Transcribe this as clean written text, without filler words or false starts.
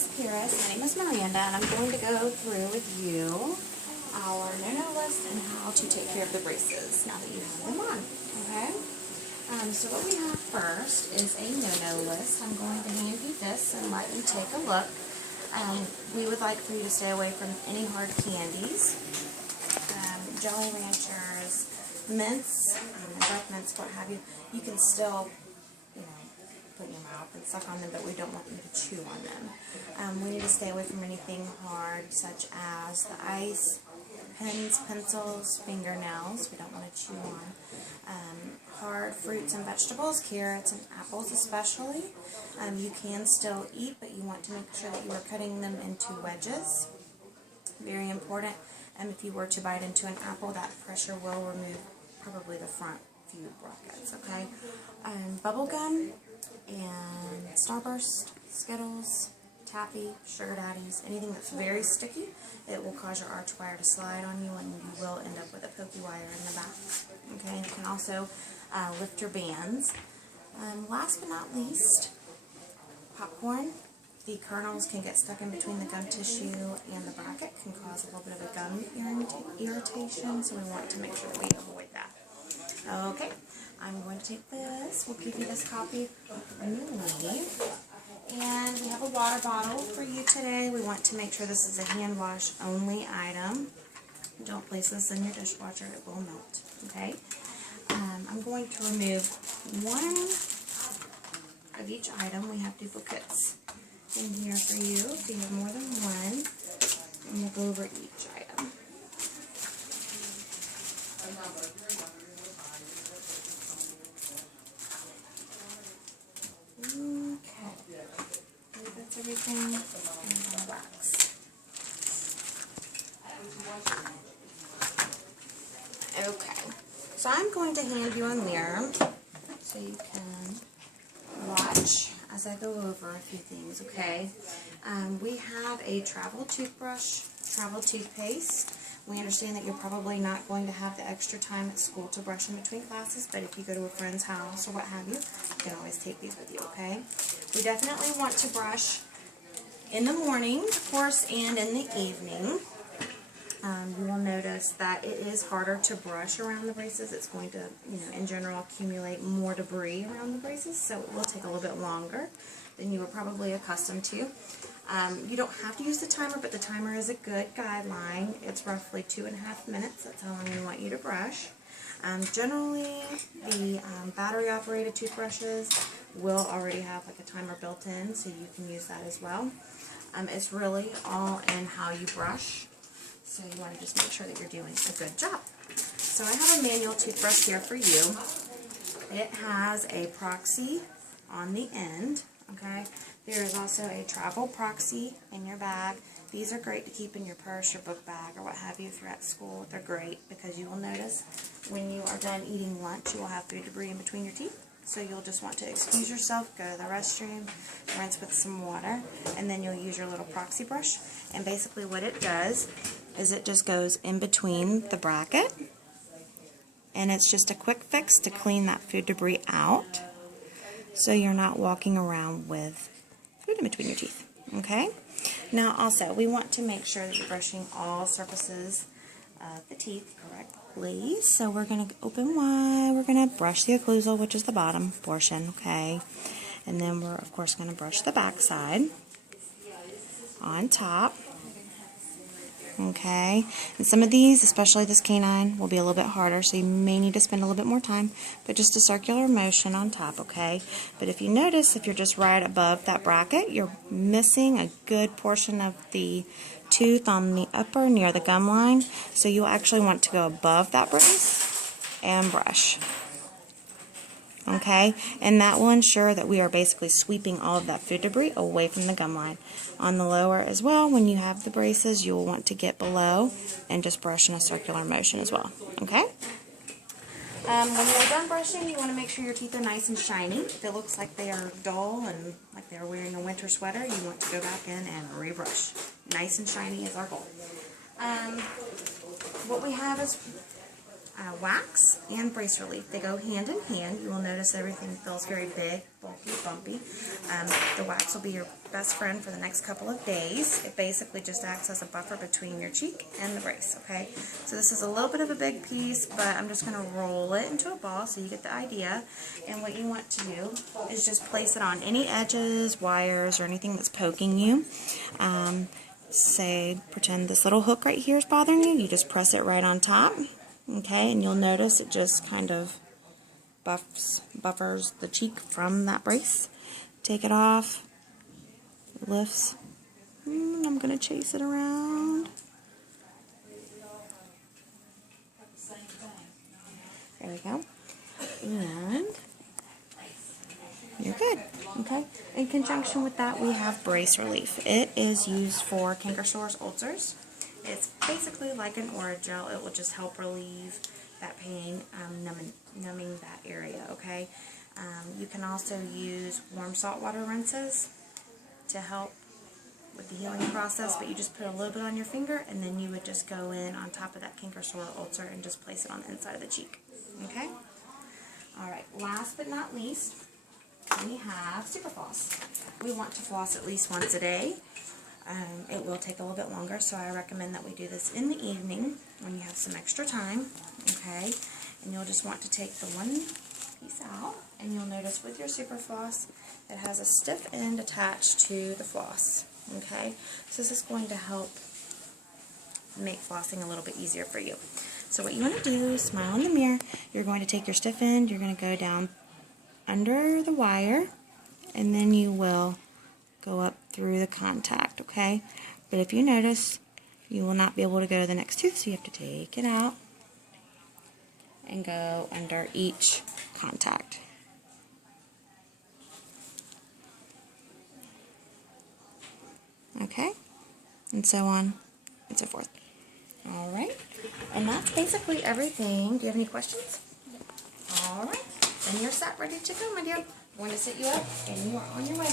Miss Paris. My name is Miranda, and I'm going to go through with you our no-no list and how to take care of the braces now that you have them on. Okay? So what we have first is a no-no list. I'm going to hand you this and let you take a look. We would like for you to stay away from any hard candies, Jolly Ranchers, mints, dark mints, what have you. You can still, put in your mouth and suck on them, but we don't want you to chew on them. We need to stay away from anything hard, such as the ice, pens, pencils, fingernails. We don't want to chew on. Hard fruits and vegetables, carrots and apples especially. You can still eat, but you want to make sure that you are cutting them into wedges. Very important. If you were to bite into an apple, that pressure will remove probably the front few brackets, okay? Bubble gum and Starburst, Skittles, Taffy, Sugar Daddies, anything that's very sticky, it will cause your arch wire to slide on you and you will end up with a pokey wire in the back. Okay, and you can also lift your bands. Last but not least, popcorn. The kernels can get stuck in between the gum tissue and the bracket, can cause a little bit of a gum irritation, so we want to make sure that we avoid that. Okay, I'm going to take this. We'll give you this copy when you leave. And we have a water bottle for you today. We want to make sure this is a hand wash only item. Don't place this in your dishwasher, it will melt. Okay? I'm going to remove one of each item. We have duplicates in here for you if you have more than one. And we'll go over each item. Okay. That's everything in the wax. Okay. So I'm going to hand you a mirror so you can watch as I go over a few things, okay? We have a travel toothbrush, travel toothpaste. We understand that you're probably not going to have the extra time at school to brush in between classes, but if you go to a friend's house or what have you, you can always take these with you, okay? We definitely want to brush in the morning, of course, and in the evening. You will notice that it is harder to brush around the braces. It's going to, in general, accumulate more debris around the braces, so it will take a little bit longer than you were probably accustomed to. You don't have to use the timer, but the timer is a good guideline. It's roughly 2.5 minutes. That's how long we want you to brush. Generally, the battery-operated toothbrushes will already have like a timer built in, so you can use that as well. It's really all in how you brush. So you want to just make sure that you're doing a good job. So I have a manual toothbrush here for you. It has a proxy on the end, okay? There is also a travel proxy in your bag. These are great to keep in your purse, your book bag, or what have you if you're at school. They're great because you will notice when you are done eating lunch, you will have food debris in between your teeth. So you'll just want to excuse yourself, go to the restroom, rinse with some water, and then you'll use your little proxy brush. And basically what it does is it just goes in between the bracket, and it's just a quick fix to clean that food debris out so you're not walking around with food in between your teeth. Okay? Now also, we want to make sure that you're brushing all surfaces of the teeth correctly. So we're going to open wide, we're going to brush the occlusal, which is the bottom portion, okay? And then we're of course going to brush the back side on top. Okay, and some of these, especially this canine, will be a little bit harder, so you may need to spend a little bit more time, but just a circular motion on top, okay? But if you notice, if you're just right above that bracket, you're missing a good portion of the tooth on the upper near the gum line, so you'll actually want to go above that brace and brush. Okay, and that will ensure that we are basically sweeping all of that food debris away from the gum line. On the lower as well, when you have the braces, you will want to get below and just brush in a circular motion as well. Okay? When you're done brushing, you want to make sure your teeth are nice and shiny. If it looks like they are dull and like they're wearing a winter sweater, you want to go back in and rebrush. Nice and shiny is our goal. What we have is wax and brace relief. They go hand in hand. You will notice everything feels very big, bulky, bulky, bumpy. The wax will be your best friend for the next couple of days. It basically just acts as a buffer between your cheek and the brace, okay? So this is a little bit of a big piece, but I'm just going to roll it into a ball so you get the idea. And what you want to do is just place it on any edges, wires, or anything that's poking you. Pretend this little hook right here is bothering you. You just press it right on top, okay? And you'll notice it just kind of buffers the cheek from that brace. Take it off, it lifts, and I'm going to chase it around. There we go. And you're good, okay? In conjunction with that, we have brace relief. It is used for canker sores, ulcers. It's basically like an Oragel. It will just help relieve that pain, numbing that area, okay? You can also use warm saltwater rinses to help with the healing process, but you just put a little bit on your finger, and then you would just go in on top of that canker sore ulcer and just place it on the inside of the cheek, okay? Alright, last but not least, we have super floss. We want to floss at least once a day. It will take a little bit longer, so I recommend that we do this in the evening when you have some extra time, okay? And you'll just want to take the one piece out, and you'll notice with your super floss, it has a stiff end attached to the floss, okay? So this is going to help make flossing a little bit easier for you. So what you want to do is smile in the mirror. You're going to take your stiff end, you're going to go down under the wire, and then you will go up through the contact, okay? But if you notice, you will not be able to go to the next tooth, so you have to take it out and go under each contact. Okay? And so on and so forth. Alright? And that's basically everything. Do you have any questions? Alright. Then you're set, ready to go, my dear. I'm going to sit you up, and you are on your way.